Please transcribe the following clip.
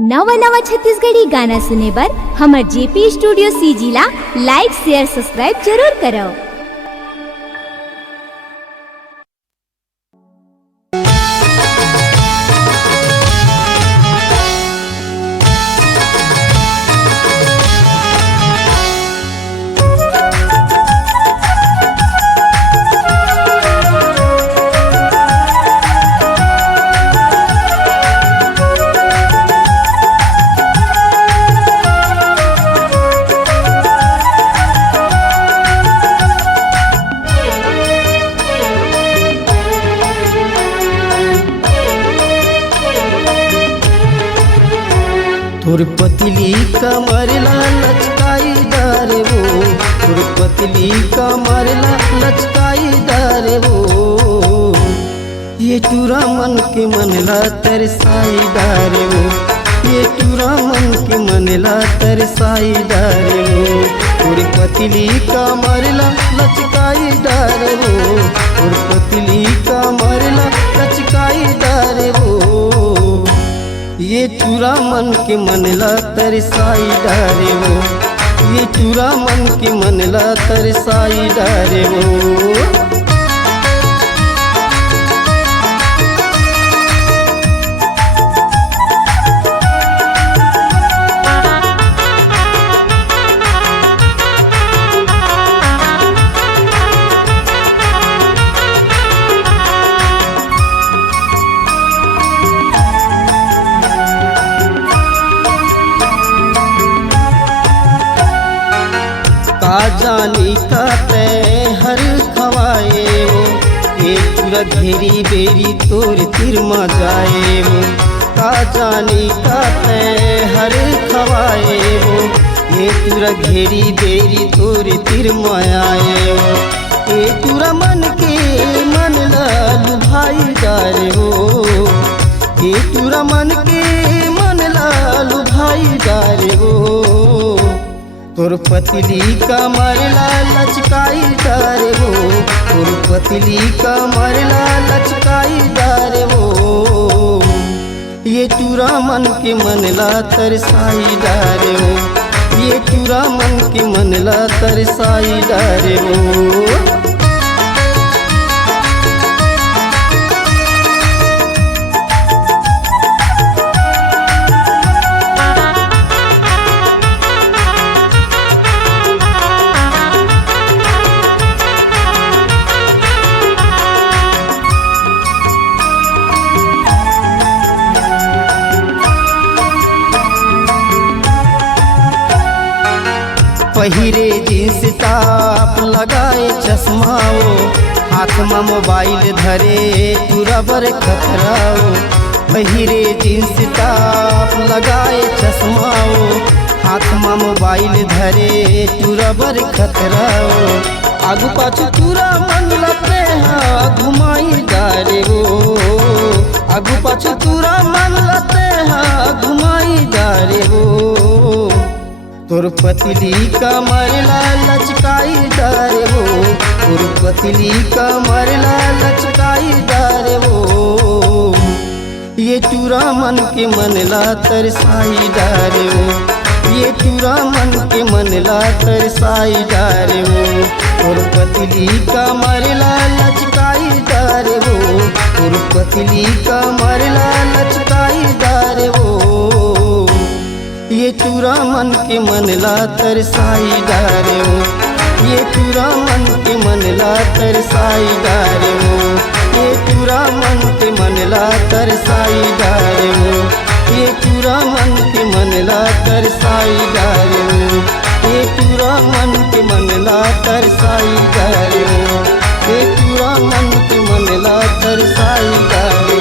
नवा नवा छत्तीसगढ़ी गाना सुने बर हमर जेपी स्टूडियो सीजी ला लाइक शेयर सब्सक्राइब जरूर करो। तोर पतली कमर ला लचकाई डारे वो, तोर पतली कमर ला लचकाई डारे वो, ये टूरा मन के मन ला तरसाई डारे वो, ये टूरा मन के मन ला तरसाई डारे वो। तोर पतली कमर ला लचकाई डारे वो, तोर पतली कमर ला लचकाई डारे वो, ये चूरा मन के मन ला तरसाई डारे वो, ये चूरा मन के मन ला तरसाई डारे वो। का जानी का तय हर खवाए वो, एक पूरा घेरी बेरी तोर तिर मा जाए वो। का जानी का तय हर खवाए वो, एक पूरा घेरी बेरी तोर तिर मा आए वो। एक पूरा मन के मन लाल भाई डारे हो, एक पूरा मन के मन लाल भाई डारे हो। तोर पतली कमर ला लचकाई डारे वो, तोर पतली कमर ला लचकाई डारे वो, ये चूरा मन के मन ला तरसाई डारे वो, ये चूरा मन के मन ला तरसाई डारे वो। पहिरे जींस टॉप लगाए चश्मा वो, हाथ में मोबाइल धरे पूरा बर खतराओ। पहिरे जींस टॉप लगाए चश्मा वो, हाथ में मोबाइल धरे पूरा बर खतराओ। आगू पाछू पूरा मन लगे हाँ घुमाई डारे वो, आगू पाछू पूरा मन लगे हाँ घुमाई डारे वो। तोर पतली कमर ला लचकाई डारे वो, तोर पतली कमर ला लचकाई डारे वो, ये चूरा मन के मन ला तरसाई डारे वो, ये चूरा मन के मन ला तरसाई डारे वो। तोर पतली कमर ला लचकाई डारे वो, तोर पतली कमर ला लचकाई डारे वो, ये चूरा मन के मन ला तरसाई डारे वो, ये चूरा मन के मन ला तरसाई डारे वो, ये चूरा मन के मन ला तरसाई डारे वो, ये चूरा मन के मन ला तरसाई डारे वो, ये चूरा मन के मन ला तरसाई डारे वो, ये चूरा मन के मन ला तरसाई डारे।